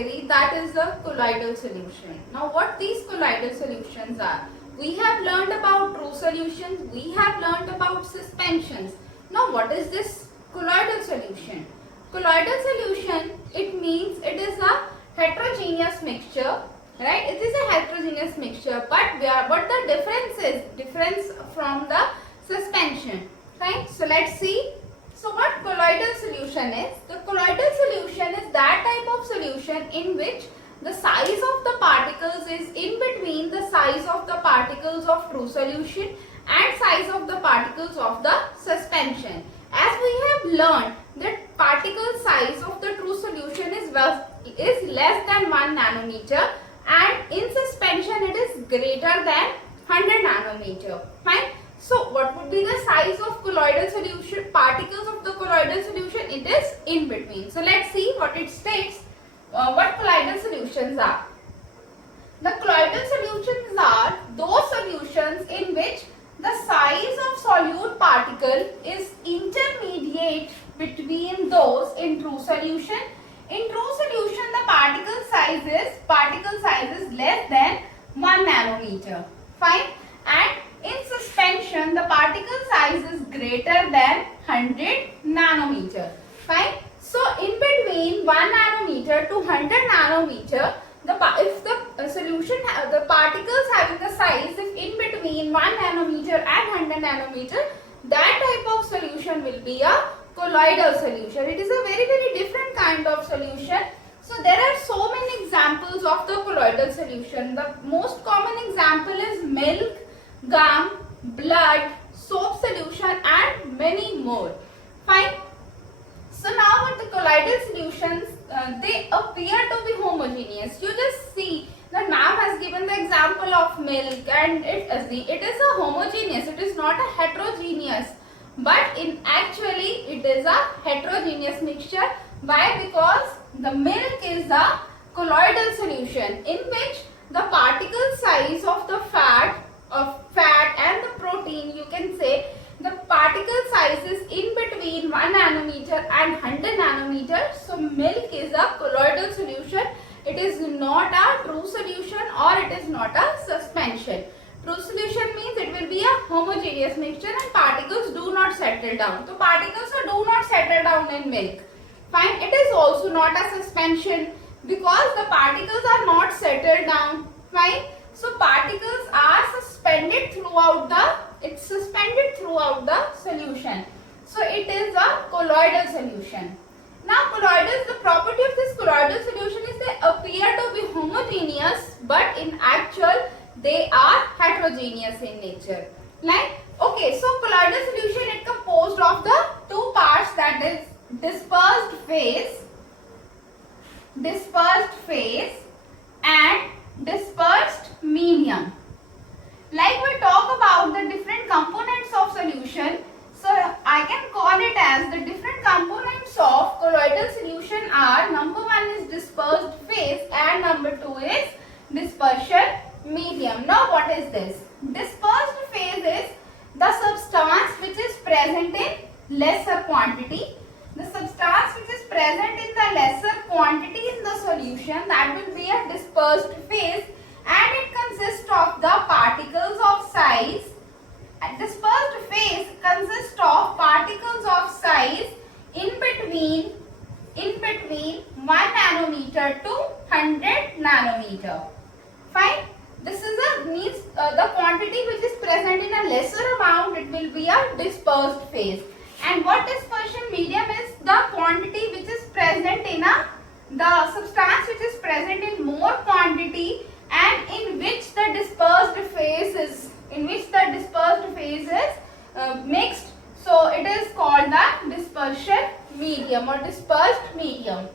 category, that is the colloidal solution. Now what these colloidal solutions are? We have learned about true solutions, we have learned about suspensions. Now what is this colloidal solution? Colloidal solution, it means it is a heterogeneous mixture, right? It is a heterogeneous mixture, but what the difference is? Difference from the suspension, right? So let's see. So what colloidal solution is? The colloidal solution is that type of solution in which the size of the particles is in between the size of the particles of true solution and size of the particles of the suspension. As we have learned that particle size of the true solution is less than 1 nanometer, and in suspension it is greater than 100 nanometer. Fine. So what would be the size of colloidal solution, particles of the colloidal solution? It is in between. So let's see what it states, what colloidal solutions are. The colloidal solutions are those solutions in which the size of solute particle is intermediate between those in true solution. In true solution, the particle size is less than 1 nanometer. Fine. And in suspension, the particle size is greater than 100 nanometer. Fine. So in between 1 nanometer to 100 nanometer, if the solution, the particles having the size is in between 1 nanometer and 100 nanometer, that type of solution will be a colloidal solution. It is a very different kind of solution. So there are so many examples of the colloidal solution. The most common example is milk, gum, blood, soap solution, and many more. Fine. So now what the colloidal solutions, they appear to be homogeneous. You just see the ma'am has given the example of milk, and it is a homogeneous, it is not a heterogeneous, but in actually it is a heterogeneous mixture. Why? Because the milk is a colloidal solution in which the particle size of the fat and the protein, you can say, the particle size is in between 1 nanometer and 100 nanometer. So milk is a colloidal solution. It is not a true solution, or it is not a suspension. True solution means it will be a homogeneous mixture and particles do not settle down. So particles do not settle down in milk. Fine. It is also not a suspension because the particles are not settled down. Fine. So particles are suspended throughout the solution. So it is a colloidal solution. Now the property of this colloidal solution is they appear to be homogeneous, but in actual they are heterogeneous in nature. Like, okay, so colloidal solution is composed of the two parts, that is dispersed phase and dispersed medium. Like we talk about the different components of solution, so I can call it as the different components of colloidal solution are, number one is dispersed phase and number two is dispersion medium. Now what is this? Dispersed phase is the substance which is present in lesser quantity. The substance which is present in the lesser quantity in the solution, that will be a dispersed phase, and it consists of the particles of size. A dispersed phase consists of particles of size in between 1 nanometer to 100 nanometer. Fine. This is the quantity which is present in a lesser amount, it will be a dispersed phase. And what dispersion medium is? The quantity which is present in the substance which is present in more quantity and in which the dispersed phase is mixed. So it is called the dispersion medium or dispersed medium.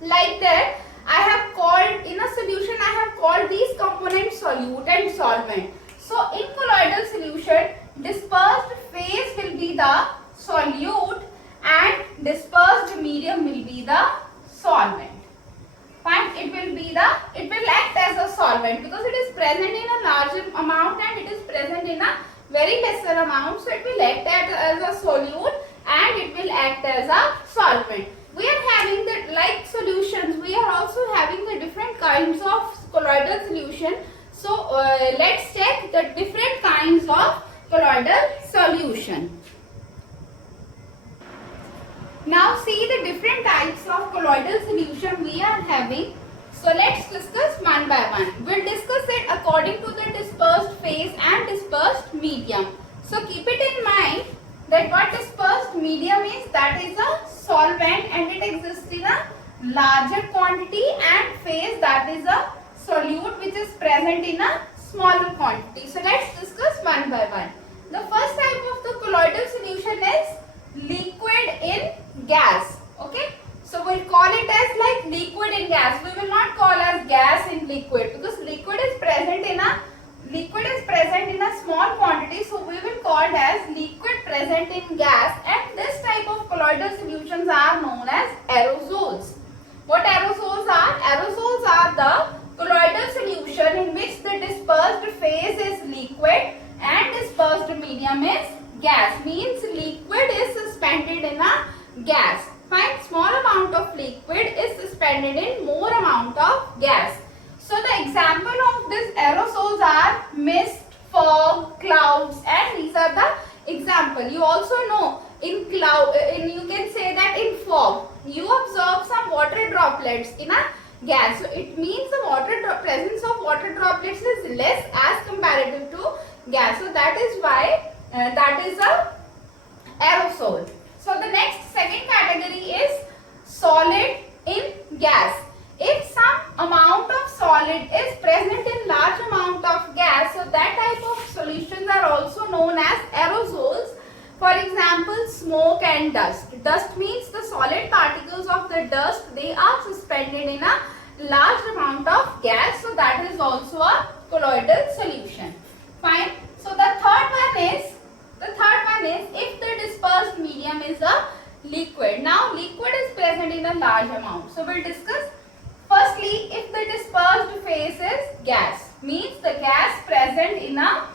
Like that, I have called in a solution, I have called these components solute and solvent. So in colloidal solution, dispersed phase will be the solute and dispersed medium will be the solvent. Fine, it will act as a solvent because it is present in a larger amount and it is present in a very lesser amount. So it will act as a solute and it will act as a solvent. We are having the like solutions, we are also having kinds of colloidal solution. So let's check the different kinds of colloidal solution. Now see the different types of colloidal solution we are having. So let's discuss one by one. We'll discuss it according to the dispersed phase and dispersed medium. So keep it in mind that what dispersed medium is, that is a solvent and it exists in a larger quantity, and phase, that is a solute which is present in a smaller quantity. So let's discuss one by one. The first type of the colloidal solution is liquid in gas. Okay, so we'll call it as like liquid in gas. We will not call as gas in liquid, because liquid is present in a small quantity, so we will call it as liquid present in gas, and this type of colloidal solutions are known as aerosols. What aerosols are? Aerosols are the colloidal solution in which the dispersed phase is liquid and dispersed medium is gas. Means liquid is suspended in a gas. Fine, small amount of liquid is suspended in more amount of gas. So the example of these aerosols are mist, fog, clouds, and these are the example. You also know in cloud, you can say that in fog, you observe some water droplets in a gas. So it means the presence of water droplets is less as comparative to gas. So that is why that is a aerosol. So the next second category is solid in gas. If some amount of solid is present in large amount of gas, so that type of solutions are also known as aerosols. For example, smoke and dust. Dust means the solid particles of the dust, they are suspended in a large amount of gas, so that is also a colloidal solution. Fine. So the third one is if the dispersed medium is a liquid. Now liquid is present in a large amount. So we'll discuss. Firstly, if the dispersed phase is gas, means the gas present in a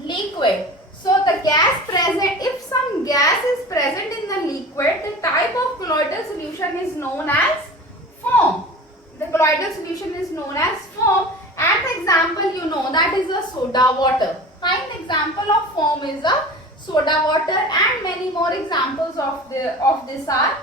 liquid. So the gas present, if some gas is present in the liquid, the type of colloidal solution is known as foam. The colloidal solution is known as foam, and the example you know, that is a soda water. Fine, example of foam is a soda water, and many more examples of this are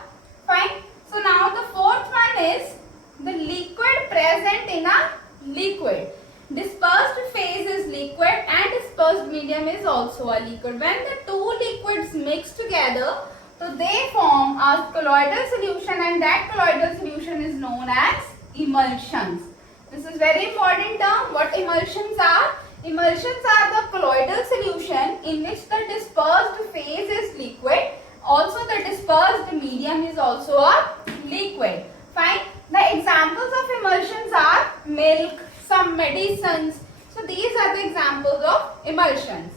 fine. So now the fourth one is the liquid present in a liquid. Dispersed phase is liquid and dispersed medium is also a liquid. When the two liquids mix together, so they form a colloidal solution, and that colloidal solution is known as emulsions. This is very important term. What emulsions are? Emulsions are the colloidal solution in which the dispersed phase is liquid. Also the dispersed medium is also a liquid. Fine. The examples of emulsions are milk, some medicines. So these are the examples of emulsions.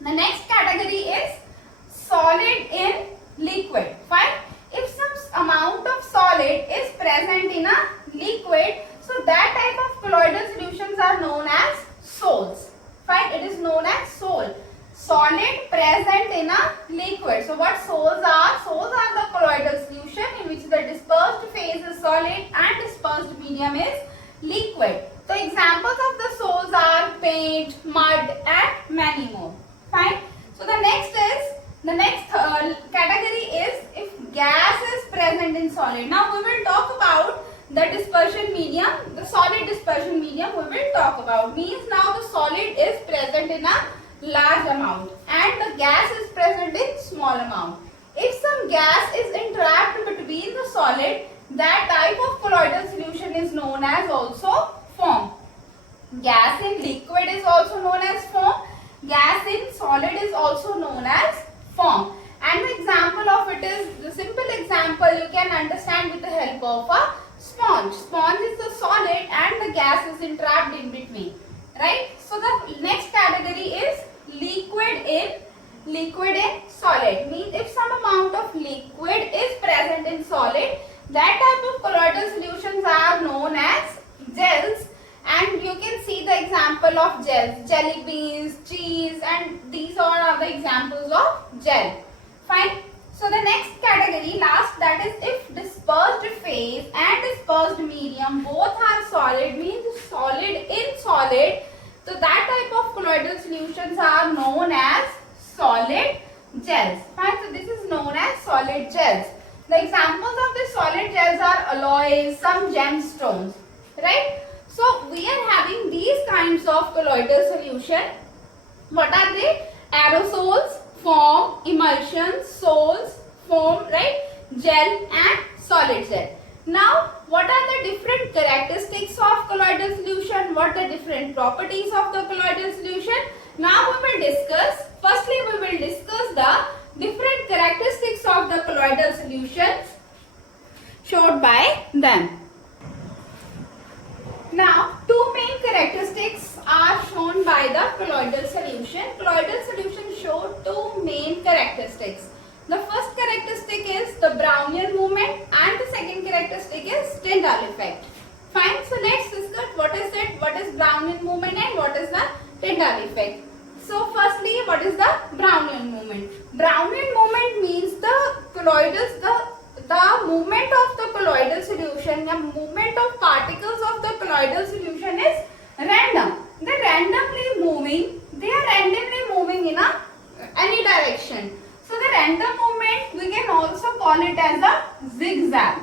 The next category is solid in liquid. Fine. If some amount of solid is present in a liquid, so that type of colloidal solutions are known as sols. Fine. It is known as sol. Solid present in a liquid. So what sols are? Sols are the colloidal solution in which the dispersed phase is solid and dispersed medium is liquid. So examples of the sols are paint, mud, and many more. Fine. So the next category is if gas is present in solid. Now we will talk about the dispersion medium, the solid dispersion medium we will talk about. Means now the solid is present in a large amount and the gas is present in small amount. If some gas is entrapped between the solid, that type of colloidal solution is known as also foam. Gas in liquid is also known as foam. Gas in solid is also known as foam. And the example of it is, the simple example you can understand with the help of a sponge. Sponge is the solid and the gas is entrapped in between. Right? So the next category is liquid in solid. Means if some amount of liquid is present in solid, that type of colloidal solutions are known as gels. And you can see the example of gels, jelly beans, cheese, and these all are the examples of gel. Fine. So the next category, last, that is if dispersed phase and dispersed medium both are solid, means solid in solid, so that type of colloidal solutions are known as solid gels. Fine, so this is known as solid gels. The examples of the solid gels are alloys, some gemstones, right? So we are having these kinds of colloidal solution. What are they? Aerosols, foam, emulsions, sols, foam, right? Gel and solid gel. Now, what are the different characteristics of colloidal solution? What are the different properties of the colloidal solution? Now we will discuss. Firstly, we will discuss the different characteristics of the colloidal solutions showed by them. Now, two main characteristics are shown by the colloidal solution. Colloidal solution show two main characteristics. The first characteristic is the Brownian movement and the second characteristic is Tyndall effect. Fine, so let's discuss what is it, what is Brownian movement and what is the Tyndall effect. So firstly, what is the Brownian movement? Brownian movement means the colloidals, the movement of the colloidal solution, the movement of particles of the colloidal solution is random. They are randomly moving in any direction. So the random movement, we can also call it as a zigzag.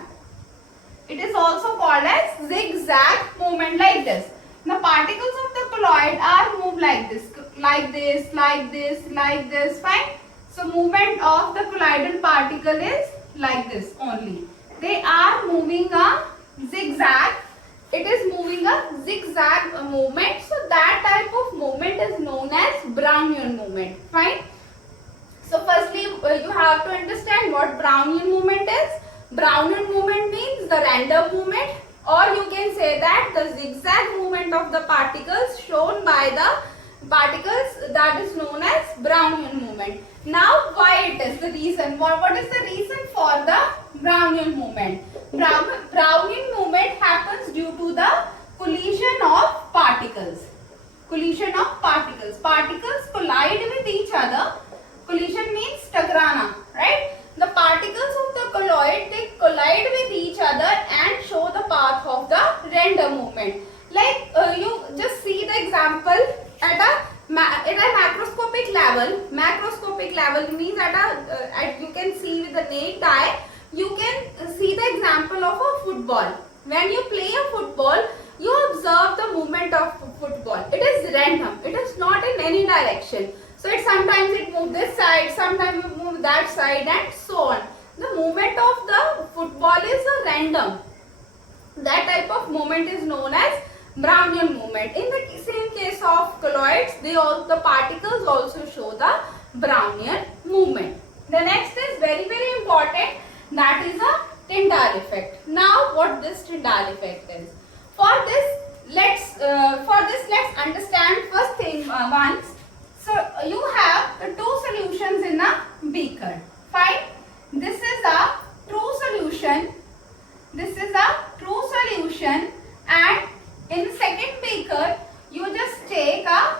It is also called as zigzag movement, like this. The particles of the colloid are moved like this, like this, like this, like this. Fine. So movement of the colloidal particle is like this only. They are moving a zigzag. It is moving a zigzag movement. So that type of movement is known as Brownian movement. Fine. So firstly, you have to understand what Brownian movement is. Brownian movement means the random movement, or you can say that the zigzag movement of the particles shown by the particles, that is known as Brownian movement. Now, why it is the reason? What is the reason for the Brownian movement? Brownian movement happens due to the collision of particles. Collision of particles. Particles collide with each other. Collision means takrana, right? The particles of the colloid, they collide with each other and show the path of the random movement. Like you just see the example at a macroscopic level. Macroscopic level means you can see with the naked eye. You can see the example of a football. When you play a football, you observe the movement of football. It is random. It is not in any direction. So sometimes it moves this side, sometimes it moves that side, and so on. The movement of the football is a random. That type of movement is known as Brownian movement. In the same case of colloids, the particles also show the Brownian movement. The next is very, very important. That is a Tyndall effect. Now, what this Tyndall effect is? For this, let's understand first thing once. So you have the two solutions in a beaker. Fine. This is a true solution. This is a true solution, and in second beaker you just take a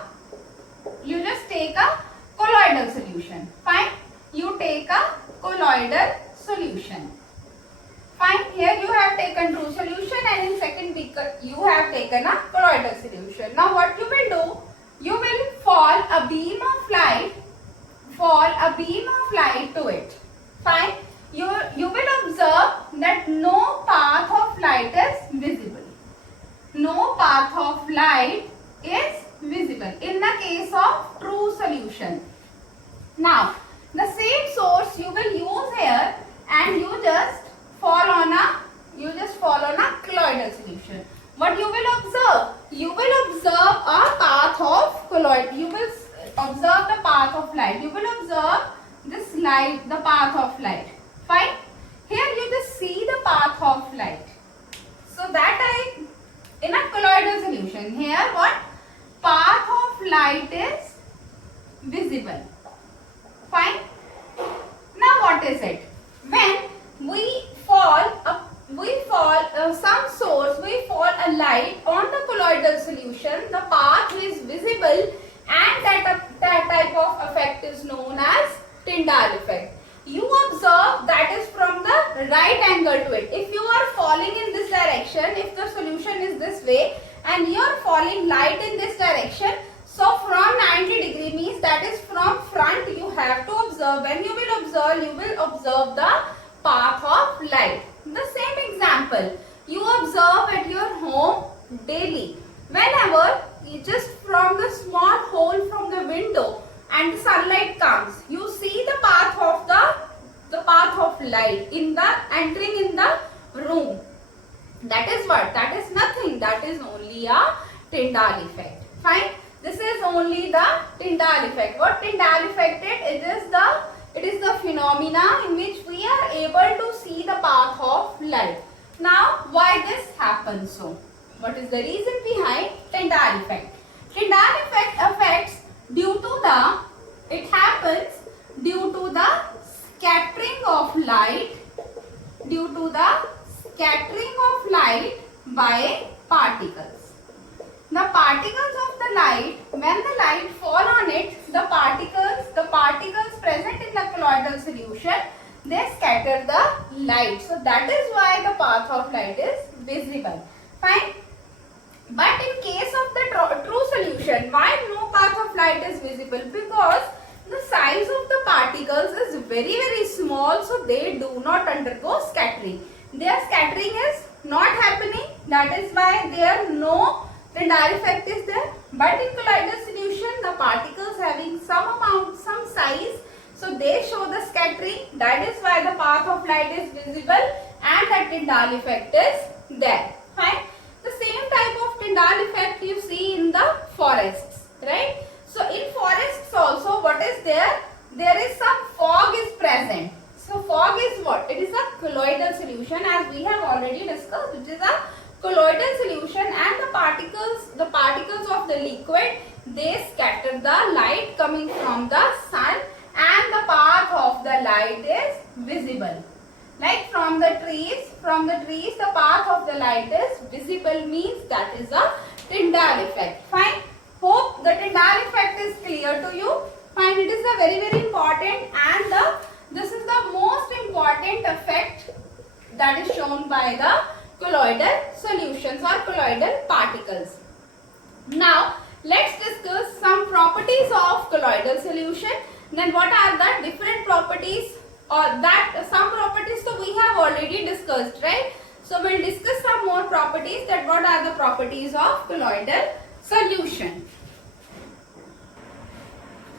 colloidal solution. Fine. You take a colloidal solution. Fine. Here you have taken true solution, and in second beaker you have taken a colloidal solution. Now what you will do? You will fall a beam of light to it. Fine. You will observe that no path of light is visible. No path of light is visible in the case of true solution. Now, the same source you will use here, and you just fall on a colloidal solution. What you will observe? You will observe a path of colloid. You will observe the path of light. You will observe this light, the path of light. Fine. Here you just see the path of light. So that in a colloidal solution, here what? Path of light is visible. Fine. Now what is it? When we fall a light on the colloidal solution, the path is visible, and that type of effect is known as Tyndall effect. You observe right angle to it. If you are falling in this direction, if the solution is this way and you are falling light in this direction, so from 90 degree means that is from front you have to observe. When you will observe the path of light. The same example you observe at your home daily. Whenever you just from the small hole from the window and the sunlight comes, you see the path of light in the entering in the room. That is what? That is nothing. That is only a Tyndall effect. Fine. This is only the Tyndall effect. What Tyndall effect is? It is the phenomena in which we are able to see the path of light. Now, why this happens so? What is the reason behind Tyndall effect? Tyndall effect affects it happens due to the scattering of light by particles. The particles of the light, when the light fall on it, the particles present in the colloidal solution, they scatter the light. So that is why the path of light is visible. Fine. But in case of the true solution, why no path of light is visible? Because the size of the particles is very, very small, so they do not undergo scattering. Their scattering is not happening. That is why there no Tyndall effect is there. But in colloidal solution, the particles having some size, so they show the scattering. That is why the path of light is visible and the Tyndall effect is there. Fine. The same type of Tyndall effect you see in the forests, right? So in forests also, what is there? There is some fog is present. So fog is what? It is a colloidal solution, as we have already discussed. It is a colloidal solution, and the particles of the liquid, they scatter the light coming from the sun, and the path of the light is visible. Like from the trees, the path of the light is visible, means that is a Tyndall effect. Fine. Hope the Tyndall effect is clear to you. Fine. It is a very, very important, and this is the most important effect that is shown by the colloidal solutions or colloidal particles. Now, let's discuss some properties of colloidal solution. Then what are the different properties, or that some properties so we have already discussed, right? So we'll discuss some more properties, that what are the properties of colloidal solution.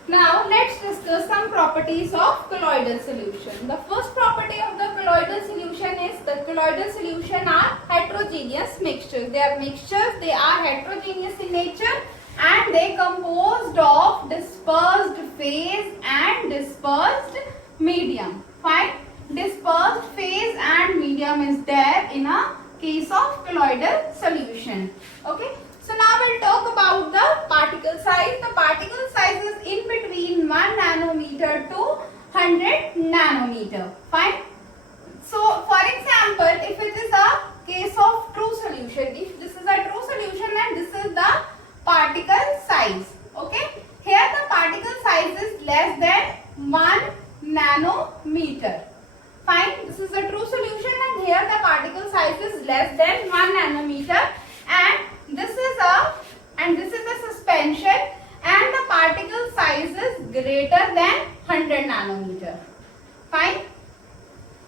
Now let's discuss some properties of colloidal solution. The first property of the colloidal solution is that colloidal solution are heterogeneous mixtures. They are mixtures, they are heterogeneous in nature, and they composed of dispersed phase and dispersed medium. Fine. Dispersed phase and medium is there in a case of colloidal solution. Okay. So now we'll talk about the particle size. The particle size is in between 1 nanometer to 100 nanometer. Fine. So for example, if it is a case of true solution, if this is a true solution and this is the particle size. Okay. Here the particle size is less than 1 nanometer. Fine. This is a true solution and here the particle size is less than 1 nanometer, and this is a suspension, and the particle size is greater than 100 nanometer. Fine.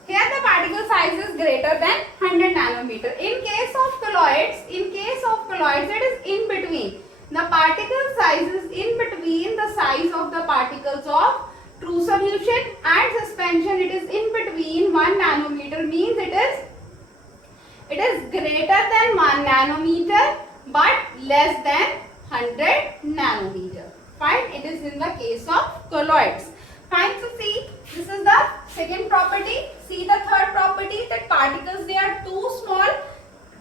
Here the particle size is greater than 100 nanometer. In case of colloids, it is in between. The particle size is in between the size of the particles of true solution and suspension. It is in between 1 nanometer, means it is greater than 1 nanometer but less than 100 nanometer. Fine. It is in the case of colloids. Fine. So see, this is the second property. See the third property, that particles, they are too small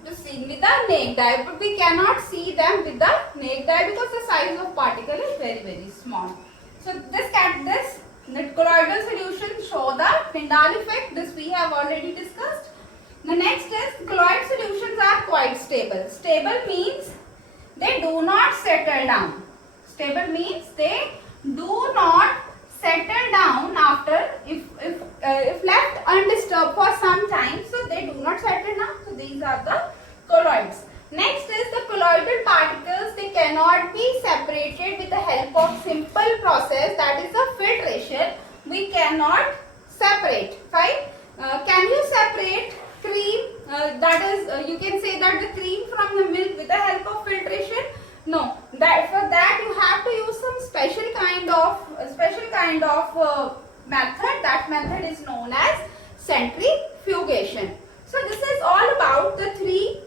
to see with the naked eye, but we cannot see them with the naked eye because the size of particle is very, very small. So the colloidal solution show the Tyndall effect. This we have already discussed. The next is colloid solutions are quite stable. Stable means they do not settle down. Stable means they do not settle down after if left undisturbed for some time, so they do not settle down. So these are the colloids. Next is the colloidal particles. They cannot be separated with the help of simple process, that is the filtration. We cannot separate. Fine. Can you separate cream? That is, you can say that the cream from the milk with the help of filtration? No. That for that you have to use some special kind of method. That method is known as centrifugation. So this is all about the three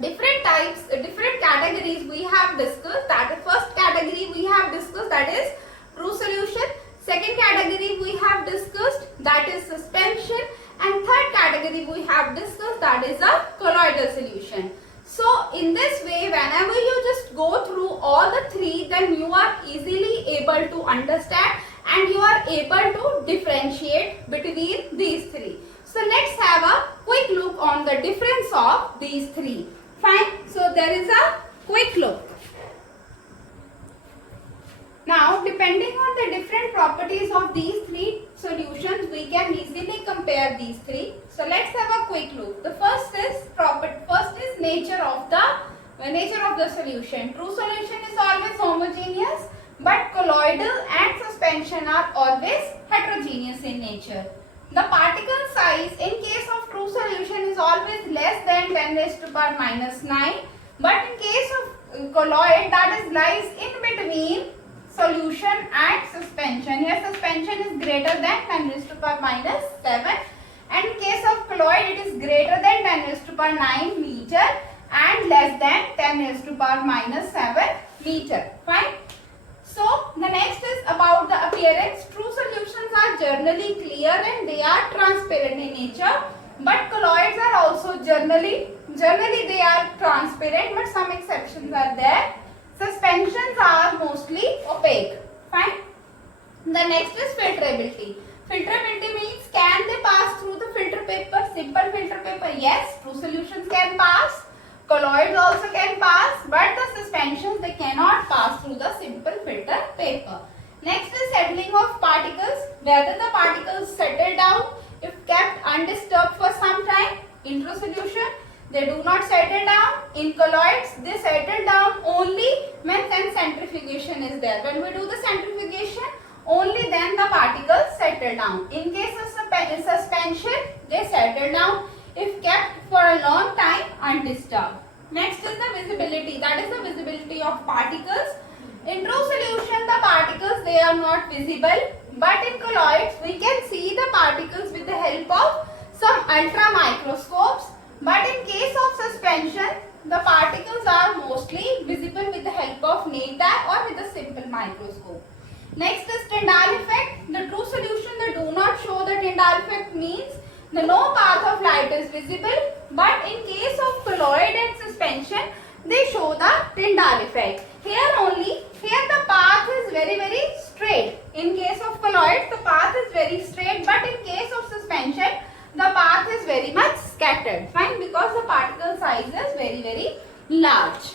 different types, different categories we have discussed. That the first category we have discussed, that is true solution. Second category we have discussed, that is suspension. And third category we have discussed, that is a colloidal solution. So in this way, whenever you just go through all the three, then you are easily able to understand and you are able to differentiate between these three. So let's have a quick look on the difference of these three. Fine. So there is a quick look. Now, depending on the different properties of these three solutions, we can easily compare these three. So let's have a quick look. The first is nature of the solution. True solution is always homogeneous, but colloidal and suspension are always heterogeneous in nature. The particle size in case of true solution is always less than 10 raised to power minus 9, but in case of colloid, that is lies in between solution and suspension. Here suspension is greater than 10 raised to power minus 7, and in case of colloid it is greater than 10 raised to power 9 meter and less than 10 raised to power minus 7 meter. Fine. So the next is about the appearance. True solutions are generally clear and they are transparent in nature, but colloids are also generally they are transparent, but some exceptions are there. Suspensions are mostly opaque. Fine. The next is filtrability. Filtrability means, can they pass through the filter paper? Simple filter paper, yes. True solutions can pass. Colloids also can pass, but the suspensions, they cannot pass through the simple filter paper. Next is settling of particles. Whether the particles settle down if kept undisturbed for some time. In true solution, they do not settle down. In colloids, they settle down only when centrifugation is there. When we do the centrifugation, only then the particles settle down. In case of suspension, they settle down if kept for a long time undisturbed. Next is the visibility. That is the visibility of particles. In true solution, the particles, they are not visible, but in colloids we can see the particles with the help of some ultra microscopes. But in case of suspension, the particles are mostly visible with the help of naked eye or with a simple microscope. Next is Tyndall effect. The true solution, they do not show the Tyndall effect, means the no path of light is visible, but in case of colloid and suspension, they show the Tyndall effect. Here the path is very straight. In case of colloid, the path is very straight, but in case of suspension, the path is very much scattered. Fine, because the particle size is very large.